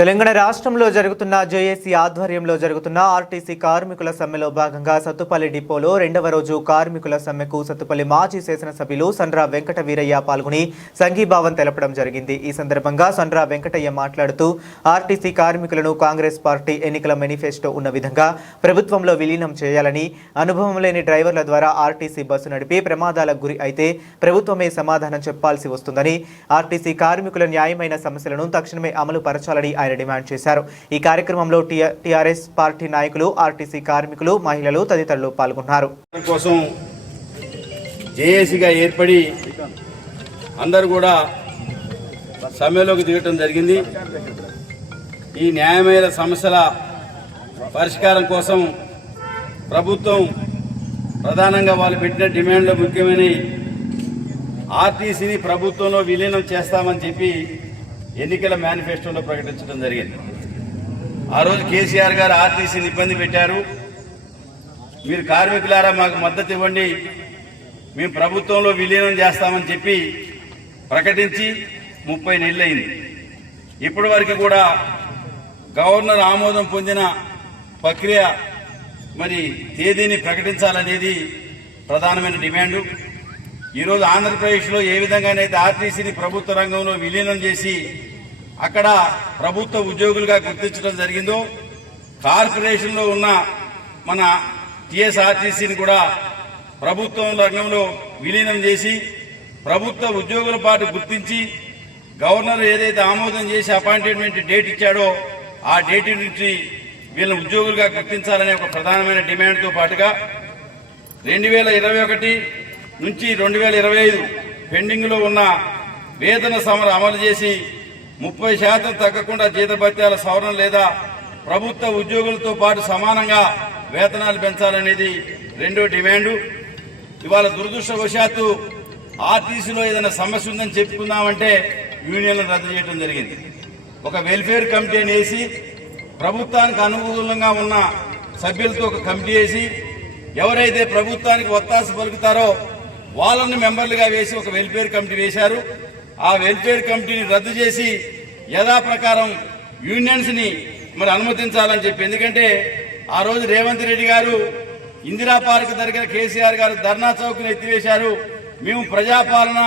తెలంగాణ రాష్ట్రంలో జరుగుతున్న జేఏసీ ఆధ్వర్యంలో జరుగుతున్న ఆర్టీసీ కార్మికుల సమ్మెలో భాగంగా సత్తుపల్లి డిపోలో రెండవ రోజు కార్మికుల సమ్మెకు సత్తుపల్లి మాజీ శాసనసభ్యులు సండ్ర వెంకట వీరయ్య పాల్గొని సంఘీభావం తెలపడం జరిగింది। ఈ సందర్భంగా సండ్ర వెంకటయ్య మాట్లాడుతూ ఆర్టీసీ కార్మికులను కాంగ్రెస్ పార్టీ ఎన్నికల మేనిఫెస్టో ఉన్న విధంగా ప్రభుత్వంలో విలీనం చేయాలని, అనుభవం లేని డ్రైవర్ల ద్వారా ఆర్టీసీ బస్సు నడిపి ప్రమాదాలకు గురి అయితే ప్రభుత్వమే సమాధానం చెప్పాల్సి వస్తుందని, ఆర్టీసీ కార్మికుల న్యాయమైన సమస్యలను తక్షణమే అమలు పరచాలని డిమాండ్ చేశారు। ఈ కార్యక్రమంలో టీఆర్ఎస్ పార్టీ నాయకులు, ఆర్టీసీ కార్మికులు, మహిళలు తదితరులు పాల్గొన్నారు। కోసం జేఏసీగా ఏర్పడి అందరూ కూడా సమ్మెలోకి దిగటం జరిగింది। ఈ న్యాయమైన సమస్యల పరిష్కారం కోసం ప్రభుత్వం ప్రధానంగా వాళ్ళు పెట్టిన డిమాండ్లో ముఖ్యమైన ఆర్టీసీని ప్రభుత్వంలో విలీనం చేస్తామని చెప్పి ఎన్నికల మేనిఫెస్టోలో ప్రకటించడం జరిగింది। ఆ రోజు కేసీఆర్ గారు ఆర్టీసీని ఇబ్బంది పెట్టారు, మీరు కార్మికులారా మాకు మద్దతు ఇవ్వండి, మేము ప్రభుత్వంలో విలీనం చేస్తామని చెప్పి ప్రకటించి 30 నెలలైంది। ఇప్పటి వరకు కూడా గవర్నర్ ఆమోదం పొందిన ప్రక్రియ మరి తేదీని ప్రకటించాలనేది ప్రధానమైన డిమాండు। ఈరోజు ఆంధ్రప్రదేశ్లో ఏ విధంగానైతే ఆర్టీసీని ప్రభుత్వ రంగంలో విలీనం చేసి అక్కడ ప్రభుత్వ ఉద్యోగులుగా గుర్తించడం జరిగిందో, కార్పొరేషన్లో ఉన్న మన టీఎస్ఆర్టీసీని కూడా ప్రభుత్వ రంగంలో విలీనం చేసి ప్రభుత్వ ఉద్యోగుల పాటు గుర్తించి గవర్నర్ ఏదైతే ఆమోదం చేసి అపాయింట్మెంట్ డేట్ ఇచ్చాడో ఆ డేట్ నుంచి వీళ్ళని ఉద్యోగులుగా గుర్తించాలనే ఒక ప్రధానమైన డిమాండ్తో పాటుగా 2021 నుంచి 2025 పెండింగ్లో ఉన్న వేతన సవరణ అమలు చేసి 30% తగ్గకుండా జీతభత్యాల సవరణ లేదా ప్రభుత్వ ఉద్యోగులతో పాటు సమానంగా వేతనాలు పెంచాలనేది రెండో డిమాండు। ఇవాళ దురదృష్టవశాత్తు ఆర్టీసీలో ఏదైనా సమస్య ఉందని చెప్పుకుందామంటే యూనియన్లు రద్దు చేయడం జరిగింది। ఒక వెల్ఫేర్ కమిటీని వేసి ప్రభుత్వానికి అనుకూలంగా ఉన్న సభ్యులతో ఒక కమిటీ వేసి ఎవరైతే ప్రభుత్వానికి ఒత్తాస పలుకుతారో వాళ్ళని మెంబర్లుగా వేసి ఒక వెల్ఫేర్ కమిటీ వేశారు। ఆ వెల్ఫేర్ కమిటీని రద్దు చేసి యథాప్రకారం యూనియన్స్ ని మరి అనుమతించాలని చెప్పి, ఎందుకంటే ఆ రోజు రేవంత్ రెడ్డి గారు ఇందిరా పార్క్ దగ్గర కేసీఆర్ గారు ధర్నా చౌక్ను ఎత్తివేశారు। మేము ప్రజాపాలన,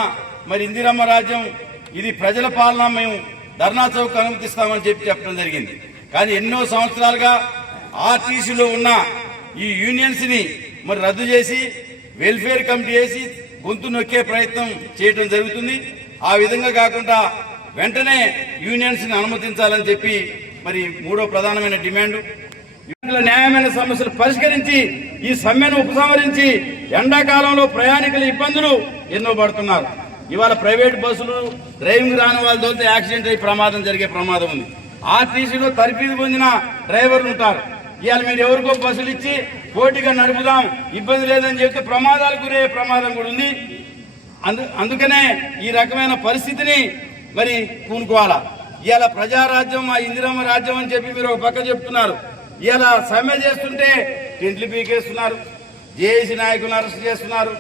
మరి ఇందిరమ్మ రాజ్యం, ఇది ప్రజల పాలన, మేము ధర్నా చౌక్ అనుమతిస్తామని చెప్పడం జరిగింది। కానీ ఎన్నో సంవత్సరాలుగా ఆర్టీసీలో ఉన్న ఈ యూనియన్స్ ని మరి రద్దు చేసి వెల్ఫేర్ కమిటీ వేసి గొంతు నొక్కే ప్రయత్నం చేయడం జరుగుతుంది। ఆ విధంగా కాకుండా వెంటనే యూనియన్స్ ని అనుమతించాలని చెప్పి మరి మూడో ప్రధానమైన డిమాండ్, న్యాయమైన సమస్యలు పరిష్కరించి ఈ సమ్మెను ఉపసంహరించి ఎండాకాలంలో ప్రయాణికుల ఇబ్బందులు ఎన్నో పడుతున్నారు। ఇవాళ ప్రైవేట్ బస్సులు డ్రైవింగ్ రాని వాళ్ళతో యాక్సిడెంట్ అయ్యి ప్రమాదం జరిగే ప్రమాదం ఉంది। ఆర్టీసీలో తరఫీదు పొందిన డ్రైవర్లు ఉంటారు, ఇవాళ మీరు ఎవరికో బస్సులు ఇచ్చి పోటీగా నడుపుదాం, ఇబ్బంది లేదని చెప్తే ప్రమాదాలకు గురయ్యే ప్రమాదం కూడా ఉంది। అందుకనే ఈ రకమైన పరిస్థితిని మరి పూనుకోవాలా। ఇవాళ ప్రజారాజ్యం, ఆ ఇందిరమ్మ రాజ్యం అని చెప్పి మీరు ఒక పక్క చెప్తున్నారు, ఇవాళ సమ్మె చేస్తుంటే టెంట్లు పీకేస్తున్నారు, జేఏసీ నాయకులను అరెస్ట్ చేస్తున్నారు,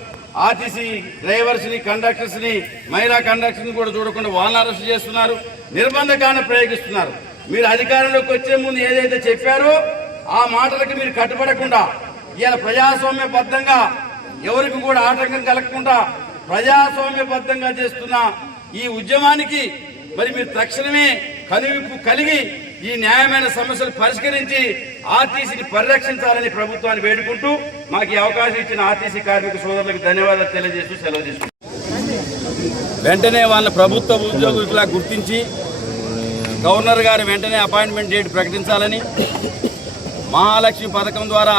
ఆర్టీసీ డ్రైవర్స్ ని, కండక్టర్స్ ని, మహిళా కండక్టర్స్ ని కూడా చూడకుండా వాళ్ళని అరెస్ట్ చేస్తున్నారు, నిర్బంధకాన్ని ప్రయోగిస్తున్నారు। మీరు అధికారంలోకి వచ్చే ముందు ఏదైతే చెప్పారో ఆ మాటలకు మీరు కట్టుబడకుండా ఇవాళ ప్రజాస్వామ్యబద్ధంగా ఎవరికి కూడా ఆటంకం కలగకుండా ప్రజాస్వామ్యబద్ధంగా చేస్తున్న ఈ ఉద్యమానికి మరి మీరు తక్షణమే కనువిప్పు కలిగి ఈ న్యాయమైన సమస్యలు పరిష్కరించి ఆర్టీసీని పరిరక్షించాలని ప్రభుత్వాన్ని వేడుకుంటూ మాకు ఈ అవకాశం ఇచ్చిన ఆర్టీసీ కార్మిక సోదరులకు ధన్యవాదాలు తెలియజేస్తూ సెలవు తీసుకుంటాం। వెంటనే వాళ్ళ ప్రభుత్వ ఉద్యోగులుగా గుర్తించి గవర్నర్ గారు వెంటనే అపాయింట్మెంట్ డేట్ ప్రకటించాలని, మహాలక్ష్మి పథకం ద్వారా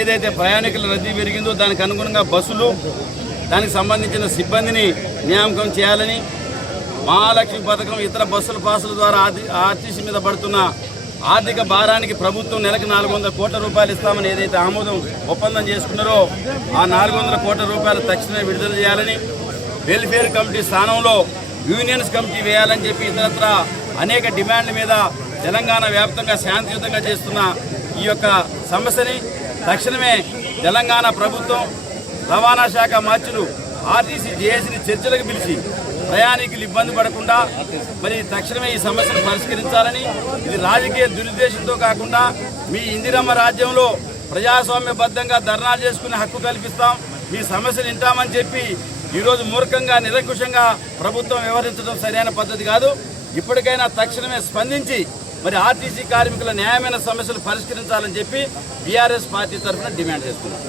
ఏదైతే ప్రయాణికుల రద్దీ పెరిగిందో దానికి అనుగుణంగా బస్సులు, దానికి సంబంధించిన సిబ్బందిని నియామకం చేయాలని, మహాలక్ష్మి పథకం, ఇతర బస్సుల పాసుల ద్వారా ఆర్టీసీ మీద పడుతున్న ఆర్థిక భారానికి ప్రభుత్వం నెలకు 400 కోట్ల రూపాయలు ఇస్తామని ఏదైతే ఆమోదం ఒప్పందం చేసుకున్నారో ఆ 400 కోట్ల రూపాయలు తక్షణమే విడుదల చేయాలని, వెల్ఫేర్ కమిటీ స్థానంలో యూనియన్స్ కమిటీ వేయాలని చెప్పి ఇతరత్ర అనేక డిమాండ్ల మీద తెలంగాణ వ్యాప్తంగా శాంతియుతంగా చేస్తున్న ఈ యొక్క సమస్యని తక్షణమే తెలంగాణ ప్రభుత్వం, రవాణా శాఖ మంత్రులు ఆర్టీసీ జేఏసీని చర్చలకు పిలిచి ప్రయాణికులు ఇబ్బంది పడకుండా మరి తక్షణమే ఈ సమస్యను పరిష్కరించాలని, ఇది రాజకీయ దురుద్దేశంతో కాకుండా మీ ఇందిరమ్మ రాజ్యంలో ప్రజాస్వామ్యబద్ధంగా ధర్నాలు చేసుకునే హక్కు కల్పిస్తాం, మీ సమస్యలు వింటామని చెప్పి ఈరోజు మూర్ఖంగా నిరంకుశంగా ప్రభుత్వం వ్యవహరించడం సరైన పద్ధతి కాదు. ఇప్పటికైనా తక్షణమే స్పందించి మరి ఆర్టీసీ కార్మికుల న్యాయమైన సమస్యలు పరిష్కరించాలని చెప్పి బీఆర్ఎస్ పార్టీ తరఫున డిమాండ్ చేస్తున్నాం.